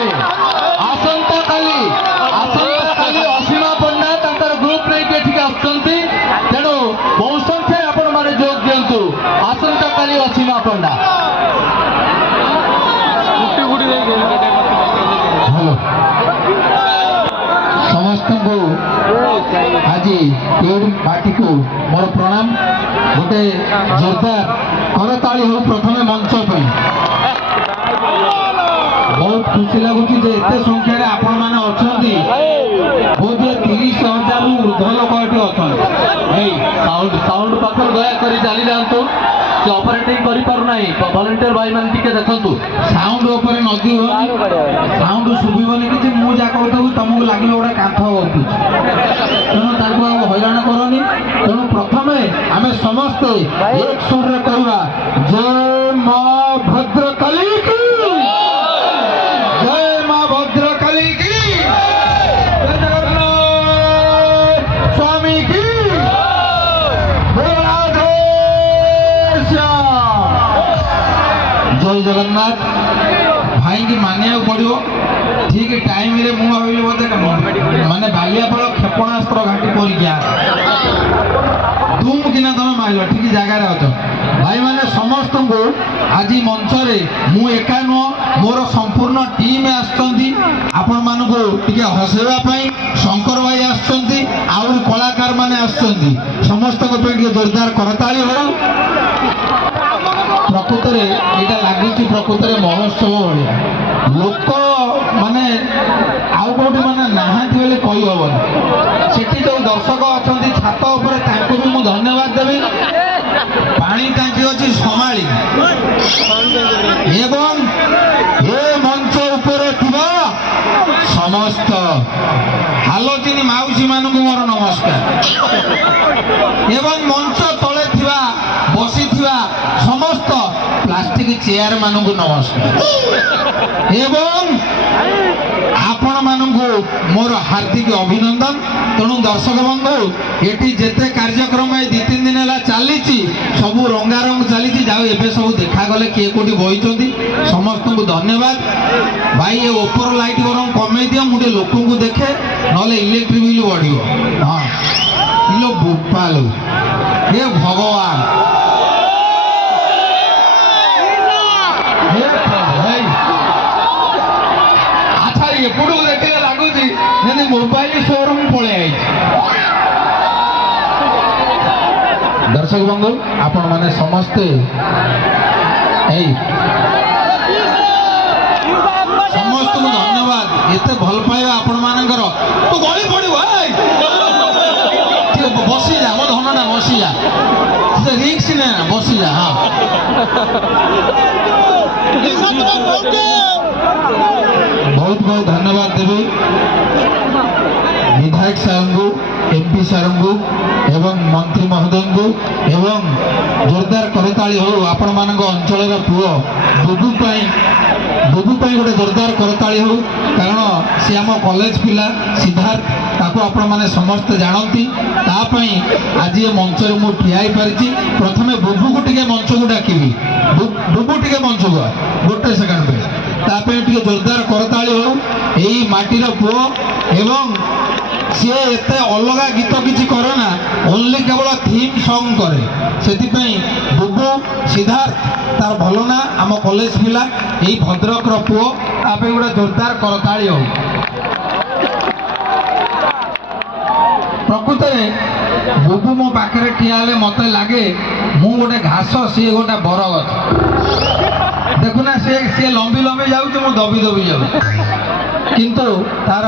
आसंता काली असीमा पंडा तांकर ग्रुप नहीं एठिक आसुचंती तेणु बहु संख्या आपण माने जोग दियंतु आसंता काली असीमा पंडा हेलो समस्त को आज पार्टी को मोर प्रणाम गोटे जोरदार करताली हो प्रथम मंच पर बहुत खुशी लगुच एत संख्यार आपण मैंने अच्छा बोध 30,000 ऊर्ध लोक ये अच्छा साउंड साउंड पाखर दयाकोरी चली जातु से ऑपरेटिंग करें वॉलंटियर भाई मैंने टिके देखु साउंड उपर नदी साउंड शुभन कि मुझे कहूँ तुमको लगे गोटे कांथ बतुच तेणु हैरान करनी तेणु प्रथम आम समस्ते एक सुर कहवा जय माँ भद्रकाली की जय माँ भद्रकाली की जय जगन्नाथ स्वामी की जय जगन्नाथ भाई की मानिया पड़ो ठीक टाइम रे मु भाविली बोधे माने बालियापाल क्षेपणास्त्र घाटी परीक्षा तुम किना तुम माइल ठीक जगार अच भाई मैंने समस्त को आज मंच रे मु एका नुह मोर संपूर्ण टीम आपण मानक टिके हसैबा शंकर भाई आसुचंती आउर कलाकार माने आसुचंती समस्त को जोरदार करताली हो प्रकृत में यहाँ लगुच प्रकृत में महोत्सव भाया लोक माने आउ कौटी मैंने नहांती बोले कही हेन से जो दर्शक अच्छा छात उपर भी मुझे धन्यवाद देवी पानी टांकी अच्छी संभाली एवं ये मंच उपर समस्त हालोचिनी माउसी मानक मोर नमस्कार एवं मंच तले बसी समस्त प्लास्टिक चेयर मानक नमस्कार एवं आपण मानू मोर हार्दिक अभिनंदन तेणु दर्शक बंधु ये जिते कार्यक्रम 2-3 दिन है चली सबू रंगारंग चली जाओ एवं सब देखागले किए कौटी बही समस्त को धन्यवाद भाई ये ओपर लाइट गरम कमे दियो मुझे लोक को देखे ना इलेक्ट्रिक बिल बढ़ हाँ इलो बोपालो हे भगवान अच्छा एपटू देखने लगुच मोबाइल शोरूम पलि आई दर्शक बंधु आपण माने समस्ते समस्त को धन्यवाद एते भल पाइबा आपण मानकर तू गली पड़ो बसी जा मो धनटा बसी जा रिक्स ना बसी जा हाँ बहुत बहुत धन्यवाद देवी विधायक सार को एमपी सार को एवं मंत्री महोदय को एवं जोरदार करताली हो आपण मान अंचल पुओ बुबू गोटे जोरदार करताली हो कारण सी आम कॉलेज पिला सिद्धार्थ ताको आपण माने समस्त जानती तापाई आज ये मंच रे मु ठिया पारिछि प्रथमे बुबू को टिके मंच को डाकिबी बुबू टिके मंच को गोटे सेकंड पे तापे टिके जोरदार करताली हो एई माटीर पुओ एवं सी एते अलग गीत किसी करे ना ओनली केवल थीम सॉन्ग करे सेतिपई बुबू सिद्धार्थ तार भलो ना आम कॉलेज पिला यही भद्रक पुओ तापे गोटे जोरदार करताली हो प्रकृत में बुबू मो पाखे ठिया मत लगे मु गोटे घास सी गोटे बरगछ देखुना सी लंबी लंबी जाऊँ दबी दबी जाऊँ किंतु तार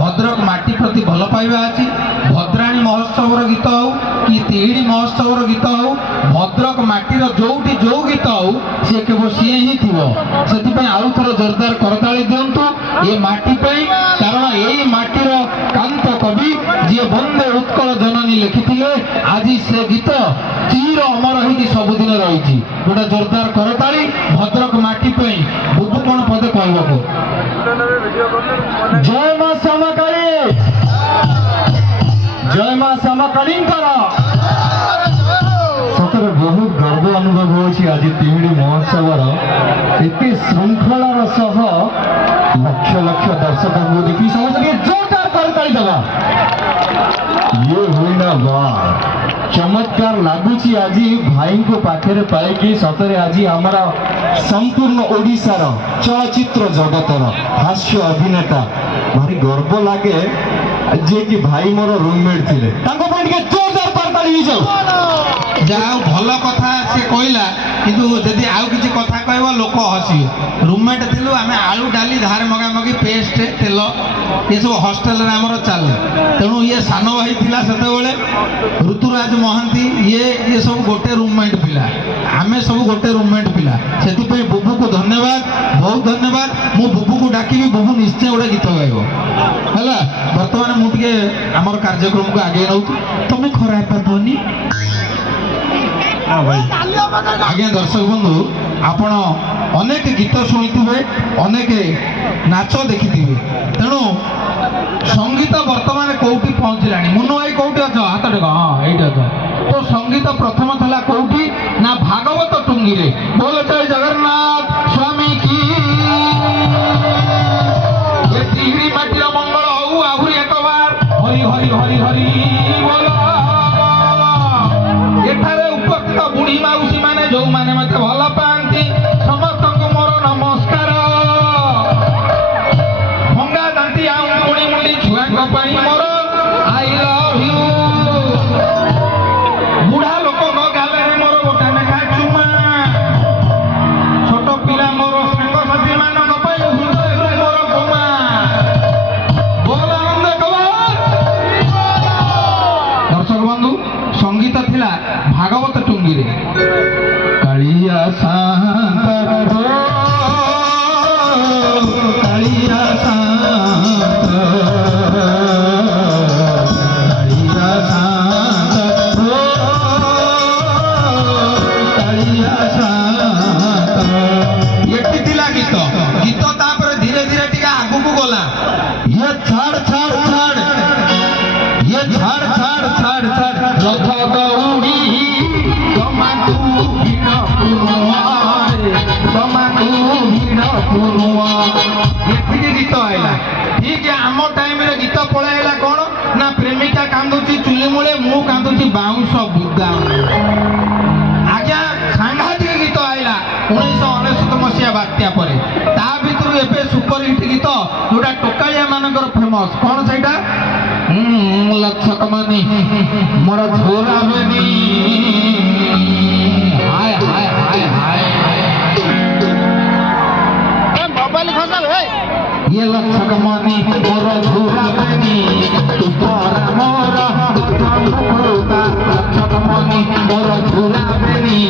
भद्रक माटी प्रति भल पाइबा अच्छी भद्राणी महोत्सव गीत हो कि तिहिड़ी महोत्सव गीत हो भद्रक माटीर जोटी जो गीत हो सी केवल सी ही थी से आउ थोड़ा जोरदार करताली दिंतु ये माटी कारण यही माटीर कांत कवि जी बंदे उत्कल जननी लिखिथिले आज से गीत चिर अमर होगी सबुदिन रही गोटे जोरदार करताली भद्रक माटी बुबू कौन पदे कहबो जय मां श्यामाकाली जय मां श्यामाकाली सतरे बहुत गर्व अनुभव होछि आज तिहिड़ी महोत्सव एत श्रृंखलार सह लक्ष लक्ष दर्शक देखी समझे जोरदार करताली दबा ये हुई ना बात चमत्कार लगुच आज भाई को पाखे पाई सतरे आज हमारा संपूर्ण ओडिशार चलचित्र जगतर हास्य अभिनेता भारी गर्व लगे जे कि भाई मोर रूममेट थे जोरदार करताली ଯାହା ଭଲ କଥା ସେ କହିଲା କିନ୍ତୁ ଯଦି ଆଉ କିଛି କଥା କହିବ ଲୋକ ହସିବେ ରୁମମେଟ୍ ଥିଲୁ ଆମେ ଆଳୁ ଡାଲି ଧାର ମଗାମଗି ପେଷ୍ଟ ତେଲ ଏସବୁ ହଷ୍ଟେଲରେ ଆମର ଚାଲେ ତେଣୁ ଇଏ ସାନ ଭାଇ ଥିଲା ସେତେବେଳେ ଋତୁରାଜ ମହାନ୍ତି ଇଏ ସବୁ ଗୋଟେ ରୁମମେଟ୍ ପିଲା ଆମେ ସବୁ ଗୋଟେ ରୁମମେଟ୍ ପିଲା ସେଥିପାଇଁ ବୁବୁକୁ ଧନ୍ୟବାଦ ବହୁତ ଧନ୍ୟବାଦ ମୁଁ ବୁବୁକୁ ଡାକିବି ବୁବୁ ନିଶ୍ଚୟ ଗୋଟେ ଗୀତ ଗାଇବ ହେଲା ବର୍ତ୍ତମାନ ମୁଁ ଟିକେ ଆମର କାର୍ଯ୍ୟକ୍ରମକୁ ଆଗେଇ ନେଉଛି ତମେ ଖରାପ ଭାବନି आज्ञा दर्शक बंधु आपण अनेक गीत शुणी अनेक नाच देखि तेणु संगीत वर्तमान कौटी पहुँचला मुनु भाई कौटी अच हाथ टेक हाँ ये अच तो संगीत प्रथम था कौटी ना भागवत टुंगी रे बोल जय जगन्नाथ स्वामी की माटी मंगल हऊ आहरी एक बार हरि हरि हरि हरि बोल एठारे उपस्थित बुढ़ी माउसी माने जो माने मते भल पांती समस्त को मोर नमस्कार भंगा दांती आ मुड़ी मुड़ी छुआ को पाई मोर आई लव यू बुढ़ा लोक को गाले मोर गोटा मेखा चुमा छोट पिला मोर संग साथी मान को पाई हृदय रे मोर गोमा बोल आनंद कबार दर्शक बंधु संगीत थिला भागवत टुंगी रे कालिया शांत हो कालिया शांत कालिया शांत हो कालिया शांत एटी थिला गीत गीत तापर धीरे धीरे टिका आगु को गला ये छाड़ छाड़ छाड़ ये छाड़ छाड़ छाड़ छाड़ रथ दौड़ी गीत आईला ठीक है आम टाइम रे गीत पलाइला कौन ना प्रेमिका कांदुची चुली मूले मु कांदुची बाउंस बुदा आज्ञा सांघातिक गीत आईला 1999 मसीहा बात्या पर ता भितर एबे सुपर हिट गीत जोटा टोकालिया मानकर फेमस कौन सेटा लक्षक मानी मोर छोरा बेनी हाय हाय हाय हाय मोबाइल खसल है ये लक्षक मानी मोर छोरा बेनी तू पर मोर होता लक्षक मानी मोर छोरा बेनी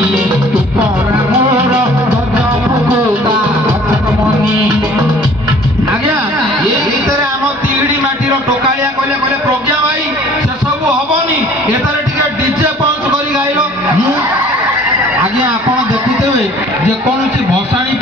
तू पर मोर होता लक्षक मानी आज्ञा ये भीतर आम तिगड़ी माटीर टोकालिया कहले कहले प्रज्ञा भाई से सब हबनी एतारे टिके डीजे पंच करी गाइलो आज्ञा आपण देखुतेबे जे कोनसी भसाणी